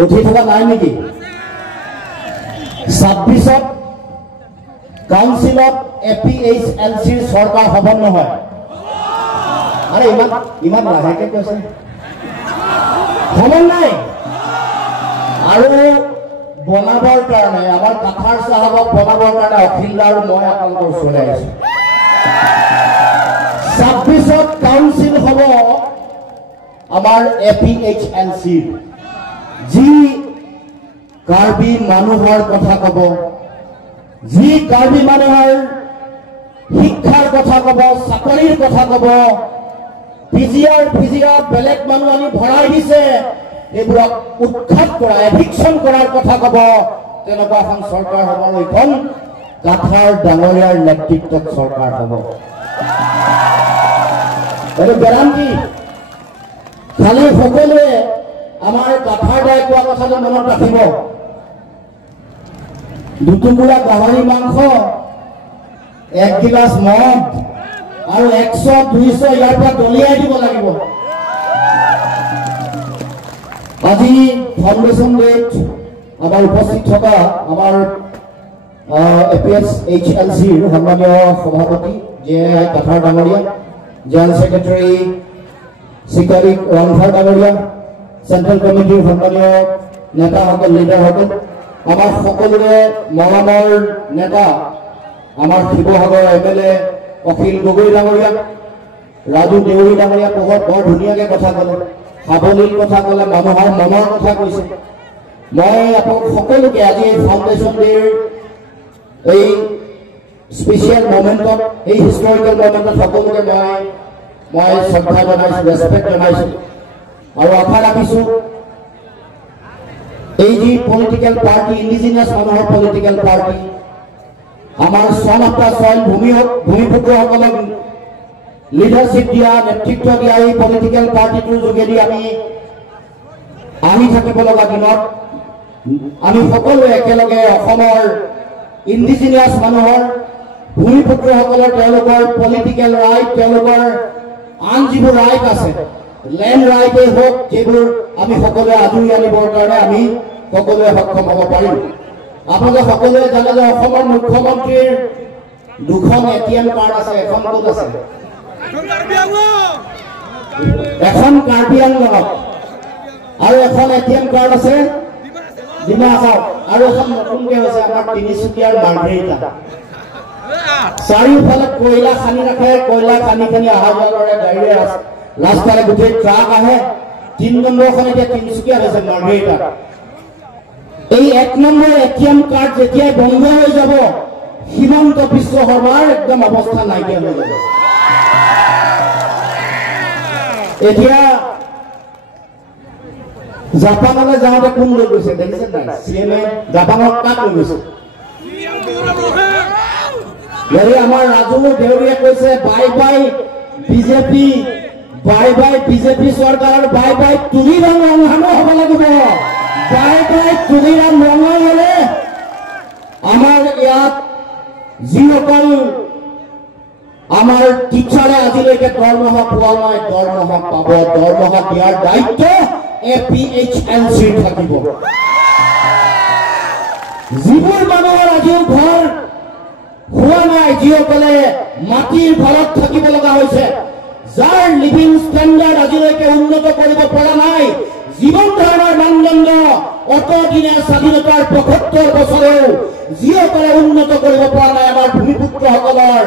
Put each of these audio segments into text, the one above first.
উঠি থকা নাই নেকি 26ত কাউন্সিলত APHLCৰ চৰকাৰ হ'ব নহয় আৰে ইমান লাহেকে কৈছে হ'ব নাই আৰু বনাবৰ কাৰণে আমাৰ কাঠাৰ চাহাবক বনাবৰ কাৰণে অখিলদা আৰু মই আপোনালোকৰ ওচৰলৈ আহিছোঁ 26ত কাউন্সিল হ'ব আমাৰ APHLC যি কাৰ্বি মানুহৰ কথা ক'ব যি কাৰ্বি মানুহৰ শিক্ষাৰ কথা ক'ব চাকৰিৰ কথা ক'ব পিজিয়া বেলেগ মানুহ আনি ভৰাই দিছে এইবোৰক উৎখাত কৰা এভিকশ্যন কৰাৰ কথা ক'ব তেনেকুৱা এখন চৰকাৰ হ'ব এইখন কাঠাৰ ডাঙৰীয়াৰ নেতৃত্বত চৰকাৰ হ'ব এইটো গেৰাণ্টি খালি সকলোৱে আমাৰ কাঠাৰ দাই কোৱা কথাটো মনত ৰাখিব দুটুকুৰা গাহৰি মাংস এক গিলাচ মদ আৰু 100-200 ইয়াৰ পৰা দলিয়াই দিব লাগিব আজি ফাউণ্ডেশ্যন ডেট আমাৰ উপস্থিত থকা আমাৰ APHLCৰ সন্মানীয় সভাপতি JI কাঠাৰ ডাঙৰীয়া জেনেৰেল সেক্ৰেটাৰী শিকাৰী ৰংঘৰ ডাঙৰীয়া চেন্ট্ৰেল কমিটিৰ সন্মানীয় নেতাসকল লিডাৰসকল আমাৰ সকলোৰে মৰমৰ নেতা আমাৰ শিৱসাগৰ MLA অখিল গগৈ ডাঙৰীয়া ৰাজু দেউৰী ডাঙৰীয়া বহুত বৰ ধুনীয়াকৈ কথা ক'লে সাৱলীল কথা ক'লে মানুহৰ মনৰ কথা কৈছে মই আপোনালোক সকলোকে আজি এই ফাউণ্ডেশ্যন ডেৰ এই স্পেচিয়েল মমেণ্টত এই হিষ্টৰিকেল মমেণ্টত সকলোকে মই শ্ৰদ্ধা জনাইছোঁ ৰেছপেক্ট জনাইছোঁ আৰু আশা ৰাখিছোঁ এই যি পলিটিকেল পাৰ্টি ইণ্ডিজিনিয়াছ মানুহৰ পলিটিকেল পাৰ্টি আমাৰ চন আফটাৰ চন ভূমিপুত্ৰসকলক লিডাৰশ্বিপ দিয়া নেতৃত্ব দিয়া এই পলিটিকেল পাৰ্টিটোৰ যোগেদি আমি আহি থাকিব লগা দিনত আমি সকলোৱে একেলগে অসমৰ ইণ্ডিজিনিয়াছ মানুহৰ ভূমিপুত্ৰসকলৰ তেওঁলোকৰ পলিটিকেল ৰাইট তেওঁলোকৰ আন যিবোৰ ৰাইট আছে লেণ্ড ৰাইটেই হওক সেইবোৰ আমি সকলোৱে আজৰি আনিবৰ কাৰণে আমি সকলোৱে সক্ষম হ'ব পাৰিম আপোনালোকে সকলোৱে জানে যে অসমৰ মুখ্যমন্ত্ৰীৰ দুখন ATM কাৰ্ড আছে এখন ক'ত আছে এখন কাৰ্বি আংলঙত আৰু এখন ATM কাৰ্ড আছে ডিমা হাছাও আৰু এখন নতুনকৈ হৈছে আমাৰ তিনিচুকীয়াৰ মাৰ্ঘেৰিটা চাৰিওফালে কয়লা খানি ৰাখে কয়লা খানি অহা যোৱা কৰে গাড়ীৰে ৰাস্তাৰে গোটেই ট্ৰাক আহে 3 নম্বৰখন এতিয়া তিনিচুকীয়া হৈছে মাৰ্ঘেৰিটা এই 1 নম্বৰ ATM কাৰ্ড যেতিয়া বন্ধ হৈ যাব হিমন্ত বিশ্ব শৰ্মাৰ একদম অৱস্থা নাইকিয়া হৈ যাব এতিয়া জাপানলৈ যাওঁতে কোন লৈ গৈছে দেখিছে নাই CMA জাপানত কাক লৈ গৈছে আমাৰ ৰাজু দেউৰীয়ে কৈছে বাই বাই বিজেপি চৰকাৰৰ বাই বাই তুলিৰাম ৰঙানো হ'ব লাগিব বাই বাই তুলিৰাম ৰঙা হ'লে আমাৰ ইয়াত যিসকল আমাৰ টিচাৰে আজিলৈকে দৰমহা পোৱা নাই দৰমহা পাব দৰমহা দিয়াৰ দায়িত্ব APHLCৰ থাকিব যিবোৰ মানুহৰ আজিও ঘৰ হোৱা নাই যিসকলে মাটিৰ ঘৰত থাকিব লগা হৈছে যাৰ লিভিং ষ্টেণ্ডাৰ্ড আজিলৈকে উন্নত কৰিব পৰা নাই জীৱন ধাৰণৰ মানদণ্ড অতদিনে স্বাধীনতাৰ ৭৫ বছৰেও যিসকলে উন্নত কৰিব পৰা নাই আমাৰ ভূমিপুত্ৰসকলৰ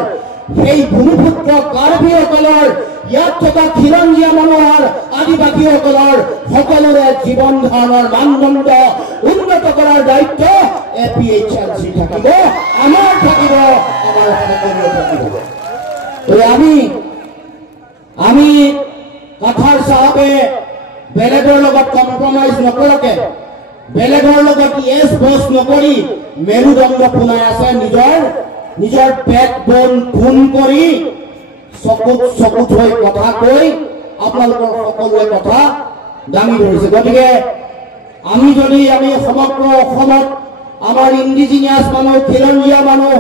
সেই ভূমিপুত্ৰ কাৰ্বিসকলৰ ইয়াত থকা খিলঞ্জীয়া মানুহৰ আদিবাসীসকলৰ সকলোৰে জীৱন ধাৰণৰ মানদণ্ড উন্নত কৰাৰ দায়িত্ব APHLC থাকিব আমাৰ থাকিব আমাৰ সকলোৰে থাকিব আমি কাঠাৰ চাহাবে বেলেগৰ লগত কম্প্ৰমাইজ নকৰাকে বেলেগৰ লগত ইয়েছ বছ নকৰি মেৰুদণ্ড পোনাই আছে নিজৰ পেট বন খুন কৰি চকুত হৈ কথা কৈ আপোনালোকৰ সকলোৱে কথা দাঙি ধৰিছে গতিকে আমি সমগ্ৰ অসমত আমাৰ ইণ্ডিজিনিয়াছ মানুহ খিলঞ্জীয়া মানুহ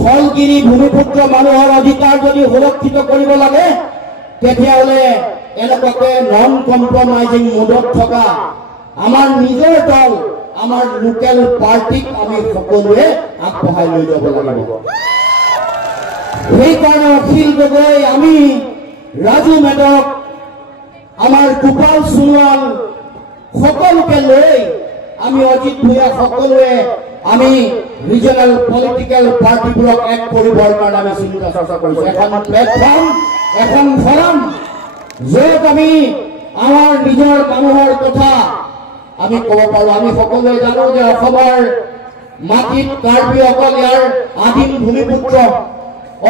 থলগিৰি ভূমিপুত্ৰ মানুহৰ অধিকাৰ যদি সুৰক্ষিত কৰিব লাগে তেতিয়াহ'লে এনেকুৱাকে নন কম্প্ৰমাইজিং মুডত থকা আমাৰ নিজৰ দল আমাৰ লোকেল পাৰ্টিক আমি সকলোৱে আগবঢ়াই লৈ যাব লাগিব সেইকাৰণে অখিল গগৈ আমি ৰাজু মেধক আমাৰ গোপাল সোণোৱাল সকলোকে লৈ আমি অজিত ভূঞা সকলোৱে আমি ৰিজনাল পলিটিক্যাল পাৰ্টিবোৰক এক কৰিবৰ কাৰণে আমি চিন্তা চৰ্চা কৰিছো এখন প্লেটফৰ্ম এখন ফৰাম য'ত আমি আমাৰ নিজৰ মানুহৰ কথা আমি ক'ব পাৰো আমি সকলোৱে জানো যে অসমৰ মাটিত কাৰ্বিসকল ইয়াৰ আদিম ভূমিপুত্ৰ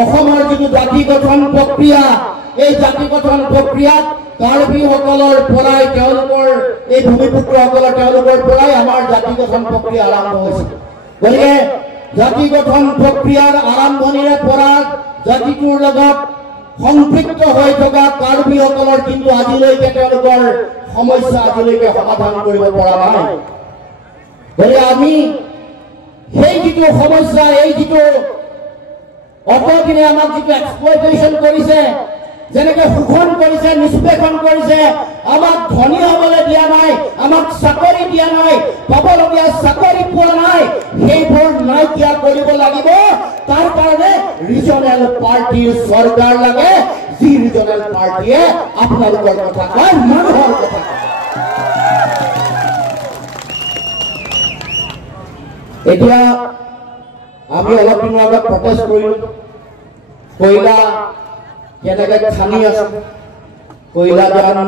অসমৰ যিটো জাতি গঠন প্ৰক্ৰিয়া এই জাতি গঠন প্ৰক্ৰিয়াত কাৰ্বিসকলৰ পৰাই তেওঁলোকৰ এই ভূমিপুত্ৰসকলৰ তেওঁলোকৰ পৰাই আমাৰ জাতি গঠন প্ৰক্ৰিয়া আৰম্ভ হৈছিল গতিকে জাতি গঠন প্ৰক্ৰিয়াৰ আৰম্ভণিৰে পৰা জাতিটোৰ লগত সংপৃক্ত হৈ থকা কাৰ্বিসকলৰ কিন্তু আজিলৈকে তেওঁলোকৰ সমস্যা আজিলৈকে সমাধান কৰিব পৰা নাই গতিকে আমি সেই যিটো সমস্যা এই যিটো অতদিনে আমাক যিটো এক্সপ্লইটেশ্যন কৰিছে যেনেকে শোষণ কৰিছে নিষ্পেষণ কৰিছে আমাক ধনী হ'বলৈ দিয়া নাই আমাক চাকৰি দিয়া নাই পাবলগীয়া চাকৰি পোৱা নাই সেইবোৰ নাইকিয়া কৰিব লাগিব তাৰ কাৰণে ৰিজনেল পাৰ্টিৰ চৰকাৰ লাগে যি ৰিজনেল পাৰ্টিয়ে আপোনালোকৰ কথা কয় মানুহৰ কথা এতিয়া আমি অলপ দিনৰ আগত প্ৰটেষ্ট কৰিলো কয়লা কেনেকে খানি আছে কয়লা দান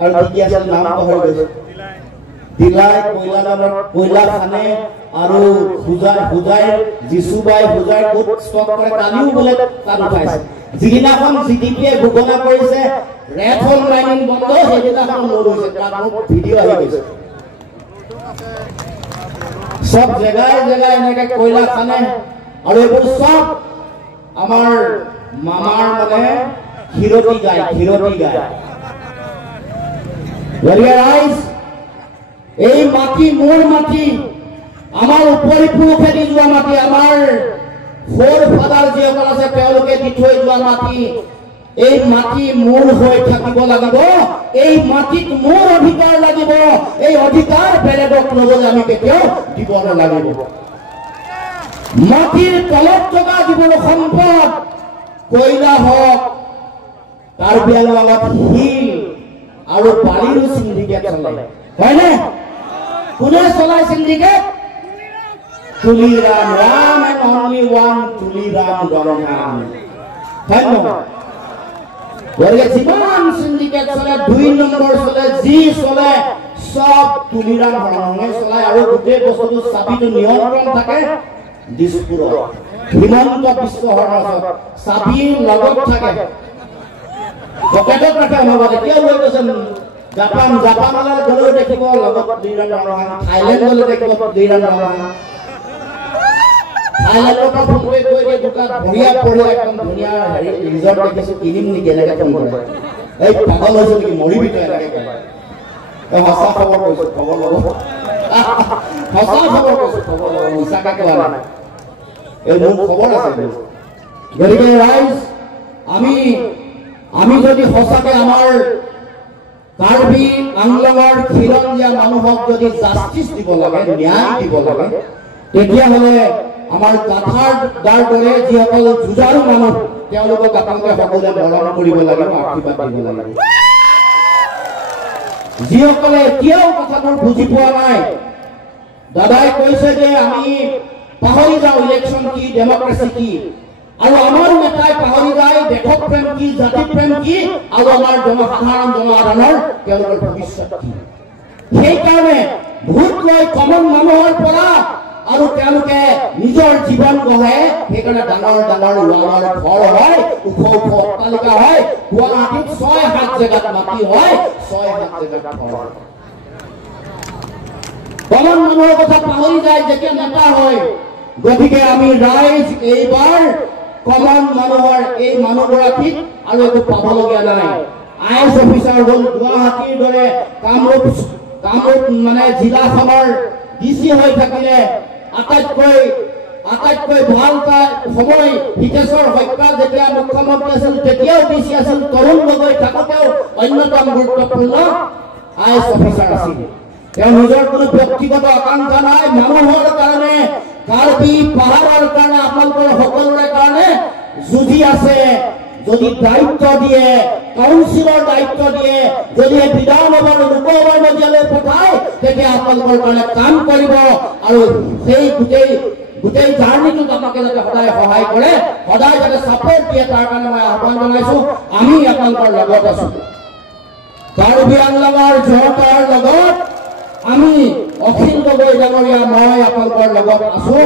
আৰু কি আছিল নাম পাহৰি গৈছে দিলাই কয়লা দানৰ কয়লা খানে আৰু হুজাই যিসুবাই হুজাই কোট ষ্টক কৰে কালিও বোলে তাত উঠাইছে যিদিনাখন জিডিপিয়ে ঘোষণা কৰিছে ৰেড হোল মাইনিং বন্ধ সেইদিনাখন লোড হৈছে তাৰ ভিডিঅ' আহি গৈছে সব জেগায় জেগায় এনেকে কয়লা খানে আৰু এইবোৰ সব আমাৰ মামাৰ মানে হিৰতি গায় ৰাইজ এই মাটি মোৰ মাটি আমাৰ উপৰি পুৰুষেদি যোৱা মাটি আমাৰ ফ'ৰ ফাদাৰ যিসকল আছে তেওঁলোকে দি থৈ যোৱা মাটি এই মাটি মোৰ হৈ থাকিব লাগিব এই মাটিত মোৰ অধিকাৰ লাগিব এই অধিকাৰ বেলেগক ল'বলৈ আমি কেতিয়াও দিব নালাগিব মাটিৰ তলত থকা যিবোৰ সম্পদ কয়লা হওক কাৰ্বি আংলঙত শিল আৰু বালিৰো সিন্ডিকেট চলে হয়নে কোনে চলাই syndicate Tuliram Ram and only one Tuliram গংগাম ধন্যবাদ গতিকে যিমান সিন্ডিকেট চলে 2 নম্বৰ চলে যি চলে সব তুলিৰাম গংগামে চলায় আৰু গোটেই বস্তুটো চাবিটো নিয়ন্ত্ৰণ থাকে দিছপুৰত হিমন্ত বিশ্ব শৰ্মাৰ চাবিৰ লগত থাকে পকেটত ৰাখে অনুবাদ এতিয়া লৈ গৈছে জাপানলৈ গ'লেও দেখিব লগত থাইলেণ্ড গ'লে দেখিব থাইলেণ্ডৰ পৰা ফোন কৰি দোকান বঢ়িয়া একদম ধুনীয়া ৰিজৰ্ট দেখিছো কিনিম নেকি এনেকে ফোন কৰে এই পাগল হৈছে নেকি মৰিবি তই এনেকে কয় সঁচা খবৰ কৈছো খবৰ ল'ব সঁচা খবৰ কৈছো খবৰ ল'ব মিছাকে কোৱা নাই এই মোৰ খবৰ আছে গতিকে ৰাইজ আমি যদি সঁচাকে আমাৰ কাৰ্বি আংলঙৰ খিলঞ্জীয়া মানুহক যদি জাষ্টিছ দিব লাগে ন্যায় দিব লাগে তেতিয়াহ'লে আমাৰ কাঠাৰ দাৰ দৰে যিসকল যুঁজাৰু মানুহ তেওঁলোকক আপোনালোকে সকলোৱে মৰম কৰিব লাগিব আশীৰ্বাদ দিব লাগিব যিসকলে এতিয়াও কথাবোৰ বুজি পোৱা নাই দাদাই কৈছে যে আমি পাহৰি যাওঁ ইলেকশ্যন কি ডেমক্ৰেচি কি আৰু আমাৰ নেতাই পাহৰি যায় দেশক প্ৰেম কি জাতি প্ৰেম কি আৰু আমাৰ জনসাধাৰণৰ তেওঁলোকৰ ভৱিষ্যত কি সেইকাৰণে ভোট লৈ কমন মানুহৰ পৰা আৰু তেওঁলোকে নিজৰ জীৱন গঢ়ে সেইকাৰণে ডাঙৰ ৱালৰ ঘৰ হয় ওখ অট্টালিকা হয় গুৱাহাটীত 6-7 জেগাত মাটি হয় 6-7 জেগাত ঘৰ কমন মানুহৰ কথা পাহৰি যায় যেতিয়া নেতা হয় গতিকে আমি ৰাইজ এইবাৰ কমন মানুহৰ এই মানুহগৰাকীক আৰু একো পাবলগীয়া নাই আইএছ অফিচাৰ হ'ল গুৱাহাটীৰ দৰে কামৰূপ মানে জিলাখনৰ ডিচি হৈ থাকিলে আটাইতকৈ ভাল সময় হিতেশ্বৰ হত্যা যেতিয়া মুখ্যমন্ত্ৰী আছিল তেতিয়াও ডিচি আছিল তৰুণ গগৈ থাকোঁতেও অন্যতম গুৰুত্বপূৰ্ণ আইএছ অফিচাৰ আছিল তেওঁ নিজৰ কোনো ব্যক্তিগত আকাংক্ষা নাই মানুহৰ কাৰণে কাৰ্বি পাহাৰৰ কাৰণে আপোনালোকৰ সকলোৰে কাৰণে যুঁজি আছে যদি দায়িত্ব দিয়ে কাউন্সিলৰ দায়িত্ব দিয়ে যদি বিধানসভাৰ লোকসভাৰ মজিয়ালৈ পঠায় তেতিয়া আপোনালোকৰ কাৰণে কাম কৰিব আৰু সেই গোটেই জাৰ্নিটোত আমাকে যাতে সদায় সহায় কৰে সদায় যাতে ছাপোৰ্ট দিয়ে তাৰ কাৰণে মই আহ্বান জনাইছো আমি আপোনালোকৰ লগত আছো কাৰ্বি আংলঙৰ জনতাৰ লগত আমি অখিল গগৈ ডাঙৰীয়া মই আপোনালোকৰ লগত আছো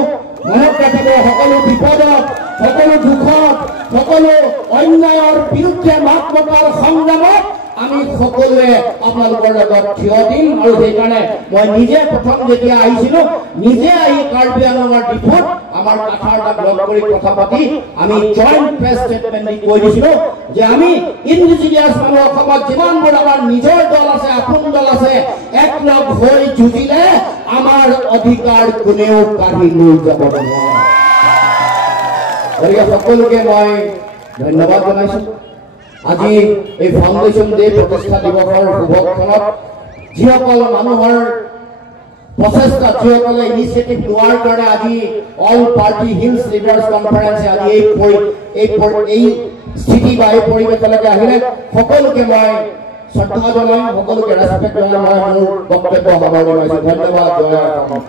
মনত ৰাখিব সকলো বিপদত সকলো দুখত সকলো অন্যায়ৰ বিৰুদ্ধে মাত মতাৰ সংগ্ৰামত আমি সকলোৱে আপোনালোকৰ লগত থিয় দিম আৰু সেইকাৰণে মই নিজে প্ৰথম যেতিয়া আহিছিলো নিজে আহি কাৰ্বি আংলঙৰ ডিপোত আমাৰ কাঠাৰদাক লগ কৰি কথা পাতি আমি জইণ্ট প্ৰেছ ষ্টেটমেণ্ট দি কৈ দিছিলো যে আমি ইণ্ডিজিনিয়াছ মানুহ অসমত যিমানবোৰ আমাৰ নিজৰ দল আছে আপোন দল আছে একলগ হৈ যুঁজিলে আমাৰ অধিকাৰ কোনেও কাঢ়ি লৈ যাব নোৱাৰে গতিকে সকলোকে মই ধন্যবাদ জনাইছো আজি এই ফাউণ্ডেশ্যন ডে প্ৰতিষ্ঠা দিৱসৰ শুভক্ষণত যিসকল মানুহৰ প্ৰচেষ্টা যিসকলে ইনিচিয়েটিভ লোৱাৰ কাৰণে আজি অল পাৰ্টি হিলছ লিডাৰ্ছ কনফাৰেন্সে আজি এই স্থিতি বা এই পৰিৱেশলৈকে আহিলে সকলোকে মই শ্ৰদ্ধা জনাই সকলোকে ৰেছপেক্ট জনাই মই মোৰ বক্তব্য সামৰণি মাৰিছো ধন্যবাদ জয় অসম।